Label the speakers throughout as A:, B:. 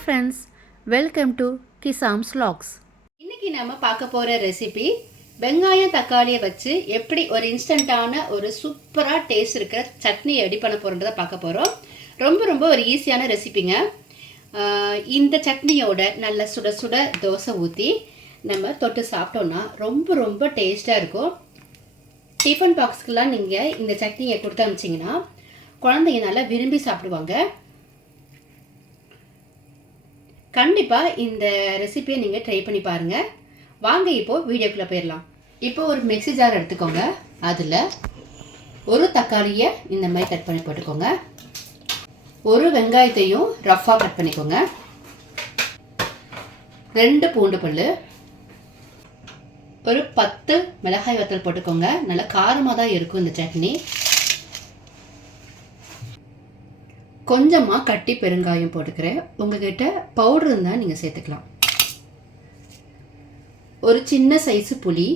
A: Friends welcome to கிசாம்ஸ் லாக்ஸ்
B: இன்னைக்கு நம்ம பார்க்க போகிற ரெசிபி வெங்காயம் தக்காளியை வச்சு எப்படி ஒரு இன்ஸ்டண்ட்டான ஒரு சூப்பராக டேஸ்ட் இருக்கிற சட்னி ரெடி பண்ண போகிறத பார்க்க போகிறோம் ரொம்ப ரொம்ப ஒரு ஈஸியான ரெசிபிங்க இந்த சட்னியோட நல்ல சுட சுட தோசை ஊற்றி நம்ம தொட்டு சாப்பிட்டோன்னா ரொம்ப ரொம்ப டேஸ்ட்டாக இருக்கும். டிஃபன் பாக்ஸ்க்கெலாம் நீங்கள் இந்த சட்னியை கொடுத்து அனுப்பிச்சிங்கன்னா குழந்தைங்க நல்லா விரும்பி சாப்பிடுவாங்க. கண்டிப்பாக இந்த ரெசிபியை நீங்கள் ட்ரை பண்ணி பாருங்கள் வாங்க இப்போது வீடியோக்குள்ளே போயிடலாம் இப்போ ஒரு மிக்சி ஜார் எடுத்துக்கோங்க. அதில் ஒரு தக்காளியை இந்த மாதிரி கட் பண்ணி போட்டுக்கோங்க. ஒரு வெங்காயத்தையும் ரஃப்பாக கட் பண்ணிக்கோங்க. ரெண்டு பூண்டு பல் ஒரு பத்து மிளகாய் வத்தல் போட்டுக்கோங்க. நல்லா காரமாக தான் இருக்கும் இந்த சட்னி. கொஞ்சமாக கட்டி பெருங்காயம் போட்டுக்கிறேன். உங்ககிட்ட பவுடர் இருந்தால் நீங்கள் சேர்த்துக்கலாம். ஒரு சின்ன சைஸு புளி.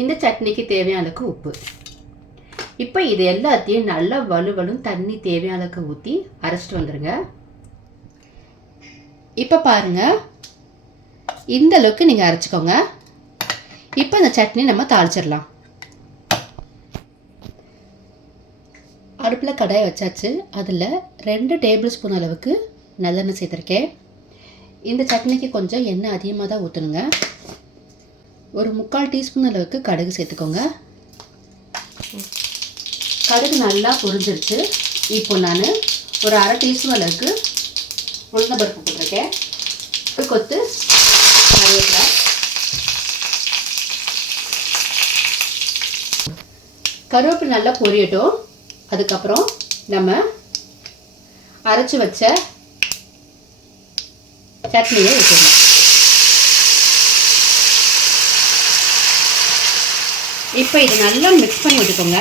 B: இந்த சட்னிக்கு தேவையான அளவுக்கு உப்பு. இப்போ இது எல்லாத்தையும் நல்லா வலுவலும் தண்ணி தேவையான அளவுக்கு ஊற்றி அரைச்சிட்டு வந்துடுங்க இப்போ பாருங்க. இந்த அளவுக்கு நீங்கள் அரைச்சிக்கோங்க. இப்போ இந்த சட்னி நம்ம தாளிச்சிடலாம். அடுப்பில் கடாய் வச்சாச்சு. அதில் ரெண்டு டேபிள் ஸ்பூன் அளவுக்கு நல்லெண்ணெய் சேர்த்துருக்கேன். இந்த சட்னிக்கு கொஞ்சம் எண்ணெய் அதிகமாக தான் ஊற்றணுங்க ஒரு முக்கால் டீஸ்பூன் அளவுக்கு கடுகு சேர்த்துக்கோங்க. கடுகு நல்லா பொரிஞ்சிருச்சு. இப்போ நான் ஒரு அரை டீஸ்பூன் அளவுக்கு உளுந்தம்பருப்பு போட்டிருக்கேன். ஒரு கொத்து கருவேப்பிலை. கருவேப்பிலை நல்லா பொரியட்டும். அதுக்கப்புறம் நம்ம அரைச்சி வச்ச சட்னியை ஊற்றிடலாம் இப்போ இது நல்லா மிக்ஸ் பண்ணி விட்டுக்கோங்க.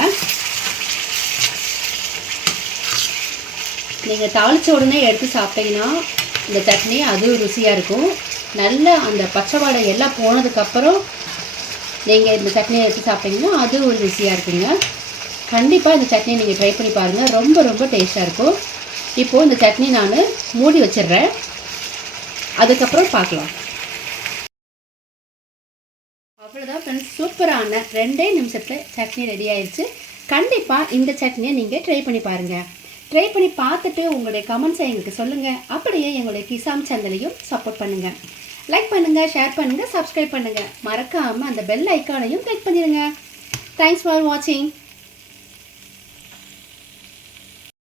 B: நீங்கள் தாளித்த உடனே எடுத்து சாப்பிட்டீங்கன்னா இந்த சட்னி அது ருசியாக இருக்கும். நல்ல அந்த பச்சை வாடை எல்லாம் போனதுக்கப்புறம் நீங்கள் இந்த சட்னியை எடுத்து சாப்பிட்டீங்கன்னா அது ஒரு ருசியாக இருக்குங்க. கண்டிப்பாக இந்த சட்னி நீங்கள் ட்ரை பண்ணி பாருங்கள் ரொம்ப ரொம்ப டேஸ்ட்டாக இருக்கும். இப்போது இந்த சட்னி நான் மூடி வச்சிடுறேன். அதுக்கப்புறம் பார்க்கலாம். அவ்வளோதான் ஃப்ரெண்ட்ஸ் சூப்பரான ரெண்டே நிமிஷத்தில் சட்னி ரெடி ஆயிடுச்சு கண்டிப்பாக இந்த சட்னியை நீங்கள் ட்ரை பண்ணி பாருங்கள் ட்ரை பண்ணி பார்த்துட்டு உங்களுடைய கமெண்ட்ஸை எங்களுக்கு சொல்லுங்கள் அப்படியே எங்களுடைய கிசாம் சேனலையும் சப்போர்ட் பண்ணுங்கள் லைக் பண்ணுங்கள் ஷேர் பண்ணுங்கள் சப்ஸ்கிரைப் பண்ணுங்கள் மறக்காமல் அந்த பெல் ஐக்கானையும் கிளிக் பண்ணிடுங்க. தேங்க்ஸ் ஃபார் வாட்சிங்